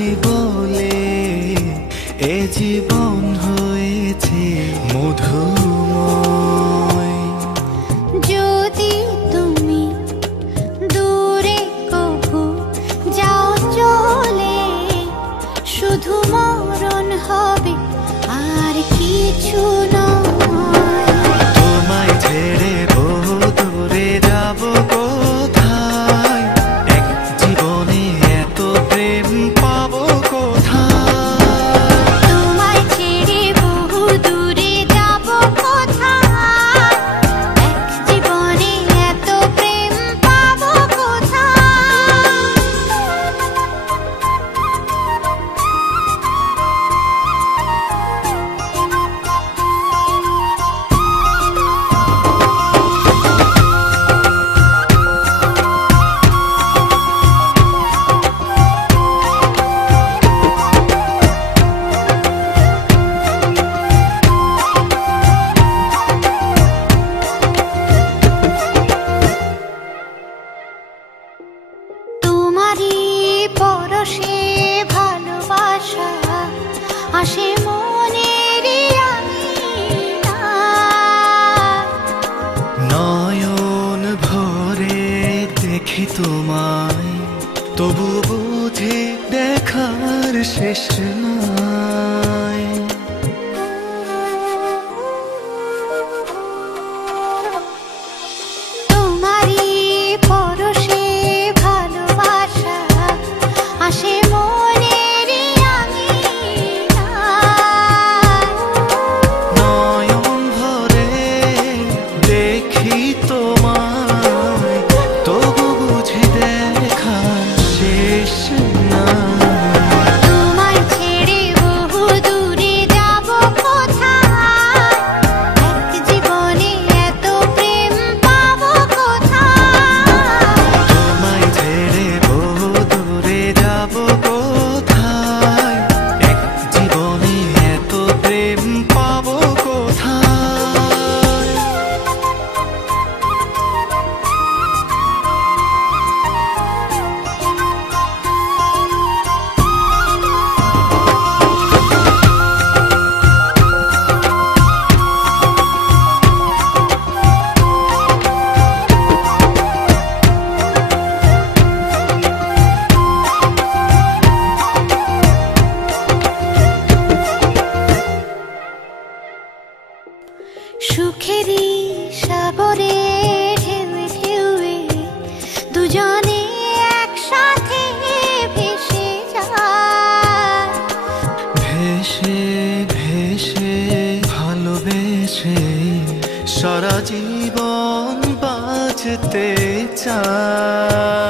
বুঝি বলে এ জীবন হয়েছে মধুময়। যদি তুমি দূরে কবু যাও চলে, শুধু মরণ হবে আর কিছু নয়। তোমায় ছেড়ে বহু দূরে যাব কোথায়, এক জীবনে এত প্রেম পাবো কোথায়। তোমায় ছেড়ে বহু দূরে যাব কোথায়, এক জীবনে এত প্রেম পাবো কোথায়। তোমারই পরশে ভালোবাসা আসে মনের আঙিনায়। নয়ন ভরে দেখি তোমায়, তবু বুঝি দেখার শেষ নাই। তোমারই পরশে ভালোবাসা আসে মনের আঙিনায়। নয়ন ভরে দেখি তোমায়, তবু বুঝি দেখার শেষ নাই। তোমায় ছেড়ে বহু দূরে যাব কোথায়, এক জীবনে এত প্রেম পাবো কোথায়। তোমায় ছেড়ে বহু দূরে যাব কোথায়, এক জীবনে এত প্রেম পাবো কোথায়। সুখেরই সাগরে ঢেউয়ে ঢেউয়ে দুজনে একসাথে ভেসে যায়। ভেসে ভেসে ভালোবেসে সারা জীবন বাঁচতে চাই।